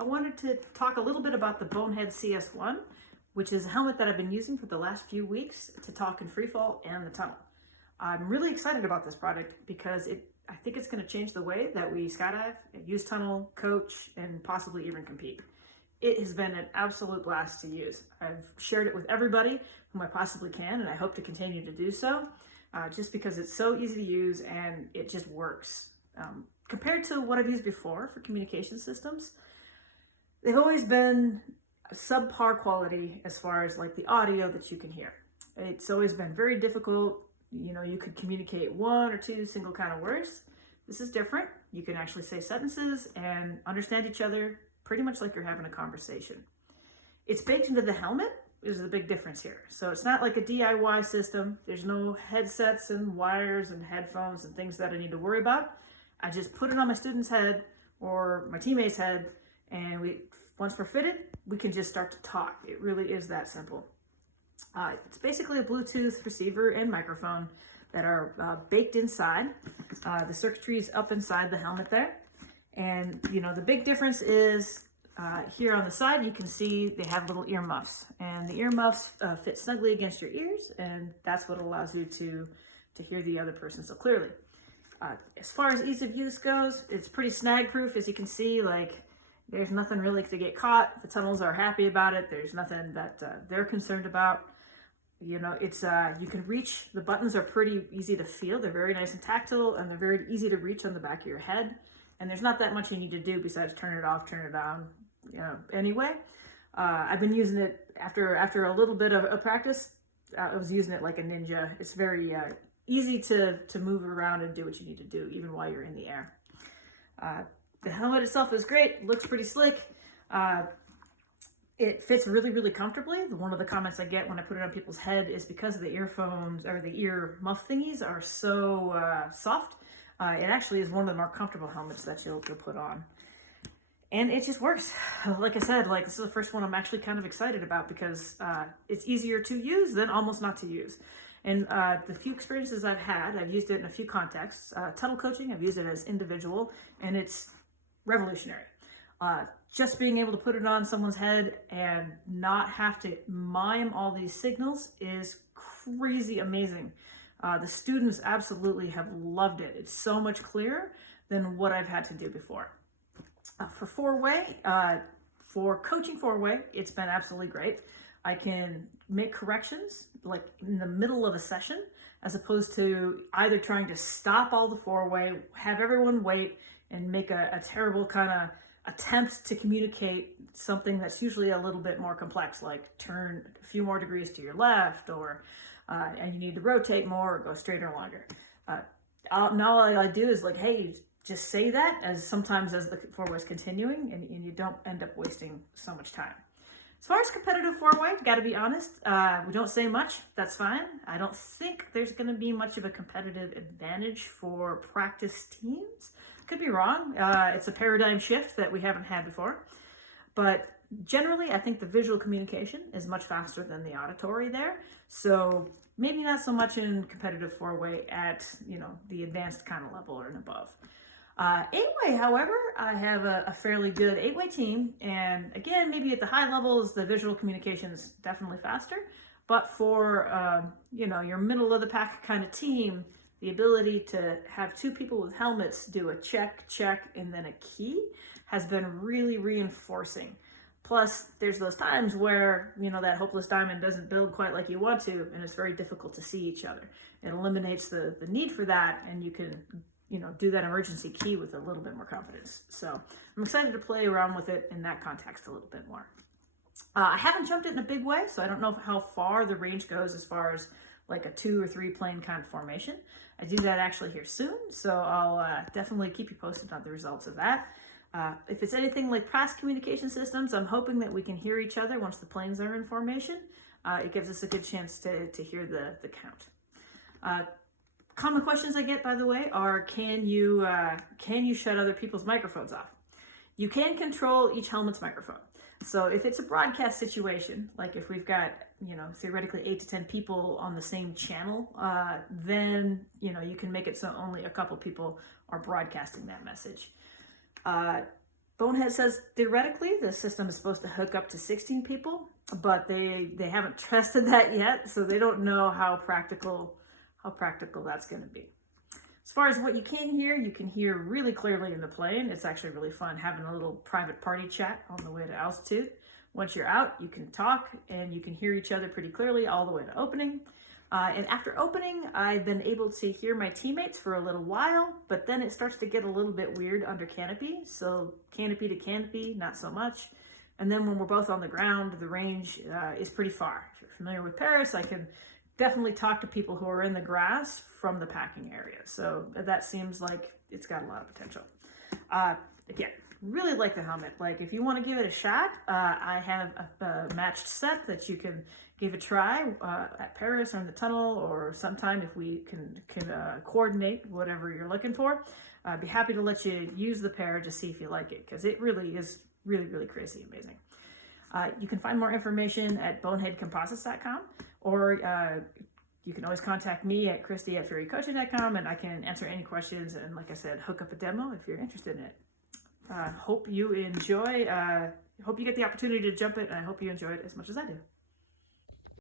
I wanted to talk a little bit about the Bonehead CS1, which is a helmet that I've been using for the last few weeks to talk in freefall and the tunnel. I'm really excited about this product because I think it's going to change the way that we skydive, use tunnel, coach, and possibly even compete. It has been an absolute blast to use. I've shared it with everybody whom I possibly can, and I hope to continue to do so, just because it's so easy to use and it just works. Compared to what I've used before for communication systems, they've always been subpar quality as far as like the audio that you can hear. It's always been very difficult. You know, you could communicate one or two single kind of words. This is different. You can actually say sentences and understand each other pretty much like you're having a conversation. It's baked into the helmet is the big difference here. So it's not like a DIY system. There's no headsets and wires and headphones and things that I need to worry about. I just put it on my student's head or my teammate's head, and once we're fitted, we can just start to talk. It really is that simple. It's basically a Bluetooth receiver and microphone that are baked inside. The circuitry is up inside the helmet there. And, you know, the big difference is here on the side, you can see they have little ear muffs. And the ear muffs fit snugly against your ears, and that's what allows you to hear the other person so clearly. As far as ease of use goes, it's pretty snag-proof, as you can see. Like, there's nothing really to get caught. The tunnels are happy about it. There's nothing that they're concerned about. You know, it's you can reach, the buttons are pretty easy to feel. They're very nice and tactile, and they're very easy to reach on the back of your head. And there's not that much you need to do besides turn it off, turn it on, you know, anyway. I've been using it after a little bit of practice. I was using it like a ninja. It's very easy to move around and do what you need to do, even while you're in the air. The helmet itself is great, looks pretty slick. It fits really, really comfortably. One of the comments I get when I put it on people's head is because the earphones or the ear muff thingies are so soft. It actually is one of the more comfortable helmets that you'll put on. And it just works. Like I said, like this is the first one I'm actually kind of excited about because it's easier to use than almost not to use. And the few experiences I've had, I've used it in a few contexts. Tunnel coaching, I've used it as individual, and it's revolutionary. Just being able to put it on someone's head and not have to mime all these signals is crazy amazing. The students absolutely have loved it. It's so much clearer than what I've had to do before. For four-way, for coaching four-way, it's been absolutely great. I can make corrections like in the middle of a session, as opposed to either trying to stop all the four-way, have everyone wait, and make a terrible kind of attempt to communicate something that's usually a little bit more complex, like turn a few more degrees to your left, or and you need to rotate more or go straighter or longer. Now all I do is like, hey, just say that sometimes as the four-way is continuing, and you don't end up wasting so much time. As far as competitive four-way, got to be honest, we don't say much. That's fine. I don't think there's going to be much of a competitive advantage for practice teams. Could be wrong. It's a paradigm shift that we haven't had before. But generally, I think the visual communication is much faster than the auditory there. So maybe not so much in competitive four-way at, you know, the advanced kind of level or and above. Eight-way, however, I have a fairly good eight-way team. And again, maybe at the high levels, the visual communication is definitely faster. But for, you know, your middle of the pack kind of team, the ability to have two people with helmets do a check, and then a key has been really reinforcing. Plus, there's those times where, you know, that hopeless diamond doesn't build quite like you want to, and it's very difficult to see each other. It eliminates the need for that, and you can, you know, do that emergency key with a little bit more confidence. So I'm excited to play around with it in that context a little bit more. I haven't jumped it in a big way, so I don't know how far the range goes as far as like a 2 or 3 plane kind of formation. I do that actually here soon, so I'll definitely keep you posted on the results of that. If it's anything like past communication systems, I'm hoping that we can hear each other once the planes are in formation. It gives us a good chance to hear the count. Common questions I get, by the way, are can you shut other people's microphones off? You can control each helmet's microphone. So if it's a broadcast situation, like if we've got, you know, theoretically 8 to 10 people on the same channel, then, you know, you can make it so only a couple people are broadcasting that message. Bonehead says theoretically the system is supposed to hook up to 16 people, but they haven't tested that yet, so they don't know how practical that's going to be. As far as what you can hear really clearly in the plane. It's actually really fun having a little private party chat on the way to altitude. Once you're out, you can talk and you can hear each other pretty clearly all the way to opening. And after opening, I've been able to hear my teammates for a little while, but then it starts to get a little bit weird under canopy. So canopy to canopy, not so much. And then when we're both on the ground, the range is pretty far. If you're familiar with Perris, I can definitely talk to people who are in the grass from the packing area. So that seems like it's got a lot of potential. Again, really like the helmet. Like if you want to give it a shot, I have a matched set that you can give a try at Perris or in the tunnel, or sometime if we can coordinate whatever you're looking for. I'd be happy to let you use the pair to see if you like it, because it really is really crazy amazing. You can find more information at boneheadcomposites.com, or you can always contact me at christy@furycoaching.com, and I can answer any questions and, like I said, hook up a demo if you're interested in it. Hope you enjoy. Hope you get the opportunity to jump it, and I hope you enjoy it as much as I do.